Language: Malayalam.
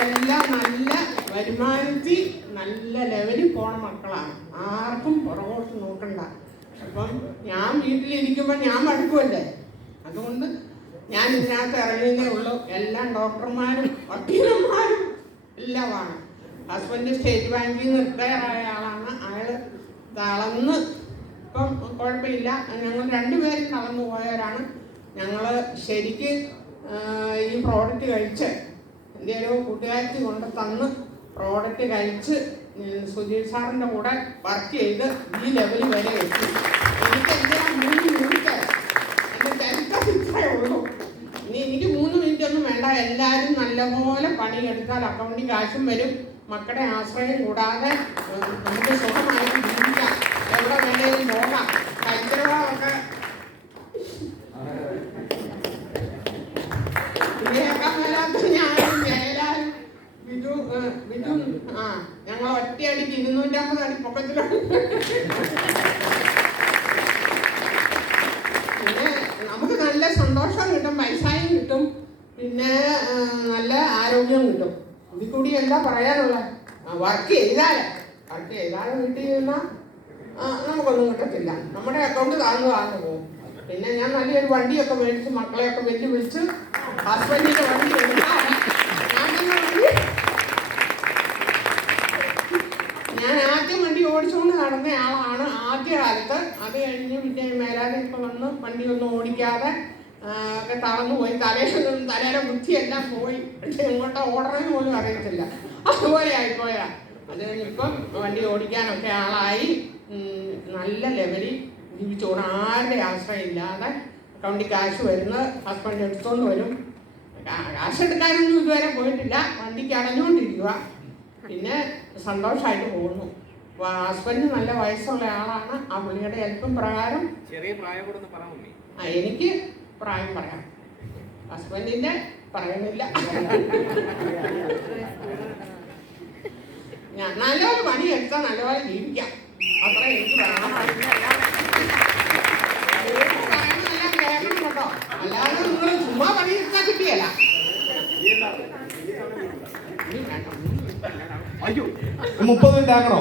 അവർക്കെല്ലാം നല്ല വരുമാനത്തിൽ നല്ല ലെവലിൽ പോണ മക്കളാണ്. ആർക്കും പുറകോട്ട് നോക്കണ്ട. അപ്പം ഞാൻ വീട്ടിലിരിക്കുമ്പോൾ ഞാൻ മടുക്കുമല്ലേ, അതുകൊണ്ട് ഞാൻ ഇതിനകത്ത് ഇറങ്ങിയതേ ഉള്ളൂ. എല്ലാം ഡോക്ടർമാരും വക്കീലന്മാരും എല്ലാമാണ്. ഹസ്ബൻഡ് സ്റ്റേറ്റ് ബാങ്കിൽ നിന്ന് റിട്ടയർ ആയ ആളാണ്. അയാൾ തളർന്ന് ഇപ്പം കുഴപ്പമില്ല. ഞങ്ങൾ രണ്ടുപേരും തളർന്നു പോയവരാണ്. ഞങ്ങൾ ശരിക്ക് ഈ പ്രോഡക്റ്റ് കഴിച്ച് എൻ്റെ ഒരു കൂട്ടുകാരി കൊണ്ട് തന്ന് പ്രോഡക്റ്റ് കഴിച്ച് സുധീർ സാറിൻ്റെ കൂടെ വർക്ക് ചെയ്ത് ഈ ലെവൽ വരെ എത്തി. എനിക്ക് എൻ്റെ 3 മിനിറ്റ് എൻ്റെ തിരക്ക് ഇത്രേ ഉള്ളൂ. ഇനി എനിക്ക് 3 മിനിറ്റ് ഒന്നും വേണ്ട. എല്ലാവരും നല്ലപോലെ പണിയെടുത്താൽ അക്കൗണ്ടിൽ കാശും വരും. മക്കളുടെ ആശ്രയം കൂടാതെ നമുക്ക് സുഖമായിട്ട് ജീവിക്കാം. എവിടെ വേണേലും പോകാം. ഹൈദരാബാദൊക്കെ ഞങ്ങൾ ഒറ്റയടിക്ക് 250 അടി പൊക്കത്തിലാണ്. പിന്നെ നമുക്ക് നല്ല സന്തോഷം കിട്ടും, പൈസയും കിട്ടും, പിന്നെ നല്ല ആരോഗ്യം കിട്ടും. ഇതിൽ കൂടി എന്താ പറയാനുള്ള? വർക്ക് ചെയ്താലേ വീട്ടിൽ നിന്നാൽ നമുക്കൊന്നും കിട്ടത്തില്ല. നമ്മുടെ അക്കൗണ്ട് താഴ്ന്നു പോകും. പിന്നെ ഞാൻ നല്ലൊരു വണ്ടിയൊക്കെ മേടിച്ച് മക്കളെയൊക്കെ വിളിച്ച് ഹസ്ബൻഡിൻ്റെ വണ്ടി എടുക്കാതെ ഞാൻ ആദ്യം വണ്ടി ഓടിച്ചുകൊണ്ട് നടന്ന ആളാണ് ആദ്യകാലത്ത്. അത് കഴിഞ്ഞ് പിന്നെ മേലാതെ ഇപ്പം വന്ന് വണ്ടി ഒന്നും ഓടിക്കാതെ ഒക്കെ തളർന്നു പോയി. തലയിലെ ബുദ്ധിയെല്ലാം പോയി. പക്ഷെ ഇങ്ങോട്ട് ഓടണമെന്ന് പോലും അറിയത്തില്ല. അതുപോലെ ആയിപ്പോയാ. അത് കഴിഞ്ഞിപ്പം വണ്ടി ഓടിക്കാനൊക്കെ ആളായി നല്ല ലെവലിൽ ജീവിച്ചോണം. ആരുടെ ആശ്രയം ഇല്ലാതെ അക്കൗണ്ടിൽ കാശ് വരുന്നത് ഹസ്ബൻഡ് എടുത്തുകൊണ്ട് വരും. കാശ് എടുക്കാനൊന്നും ഇതുവരെ പോയിട്ടില്ല. വണ്ടിക്ക് അടഞ്ഞുകൊണ്ടിരിക്കുക. പിന്നെ സന്തോഷമായിട്ട് പോകുന്നു. ഹസ്ബൻഡ് നല്ല വയസ്സുള്ള ആളാണ്. ആ പുള്ളിയുടെ ഹെൽപ്പും പ്രകാരം എനിക്ക് പ്രായം പറയാം. ഹസ്ബൻഡിൻ്റെ പറയുന്നില്ല. ഞാൻ നല്ലപോലെ പണിയെടുത്താൽ നല്ലപോലെ ജീവിക്കാം. അത്ര എനിക്ക് പറയുന്നതെല്ലാം കേൾക്കണം കേട്ടോ. അല്ലാതെ നിങ്ങൾ ചുമ്മാ പണിയെടുത്താൽ കിട്ടിയല്ല. അയ്യോ 30 മിനിറ്റ് ആക്കണോ?